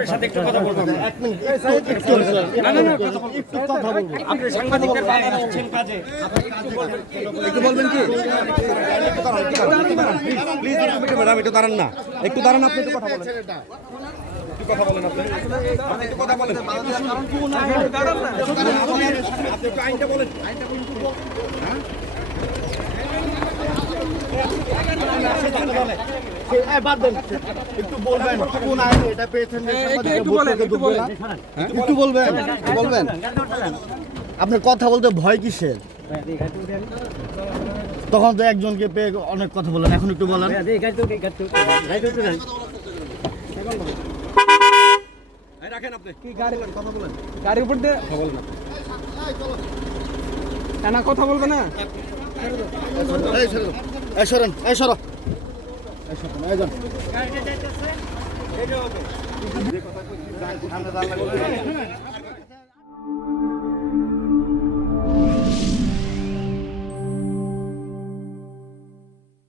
আপনার সাথে একটু কথা বলবো। এক মিনিট না না না, একটু কথা বলবো। আপনি সাংবাদিকদের বাইরে আসছেন কাজে, একটু বলবেন কি প্লিজ ম্যাডাম একটু দাঁড়ান না, একটু দাঁড়ান, আপনি একটু কথা বলেন, একটু কথা বলেন, আপনি একটু কথা বলেন, আপনি একটু আইনটা বলেন, বাদ দেন, একটু বলবেন কোন আইনে এটা পেয়েছেন? একটু বলবেন, বলবেন আপনার কথা বলতে ভয় কিসের? তখন তো একজনকে পেয়ে অনেক কথা বলেন, এখন একটু বলেন। রাখেন আপনি কি গাড়ির উপর দিয়ে না কথা বলবে না। এই সরেন, এই সরো, এই যান।